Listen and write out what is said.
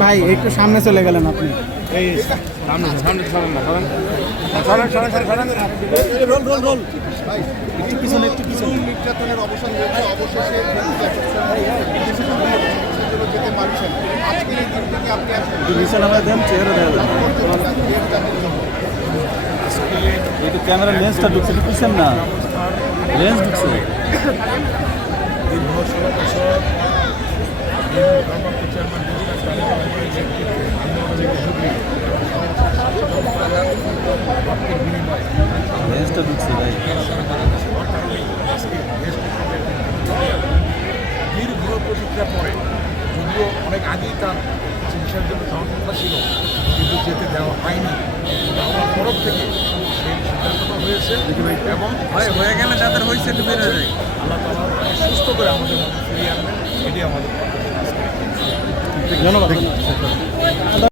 ভাই একটু সামনে চলে গেলেন আপনি। নির্যাতনের অবসান হয়েছে অবশেষে যেতে পারছেন। আজকের এই দিনটিকে আপনি একটু ক্যামেরা লেন্সটা ঢুকছে, ঢুকছেন না, লেন্স ঢুকছে। দীর্ঘ 16 বছর লেন্সটা ঢুকছে ভাই। দীর্ঘ প্রতিক্রিয়া পরে, যদিও অনেক আগেই তার চিকিৎসার জন্য যাওয়ার কথা ছিল, কিন্তু যেতে দেওয়া হয়নি। আমার তরফ থেকে সেই সিদ্ধান্তটা হয়েছে এবং হয়ে গেলে যাদের হয়েছে আল্লাহ তাআলা সুস্থ করে আমাদের মধ্যে ফিরিয়ে আনবেন, এটি আমাদের ধন্যবাদ।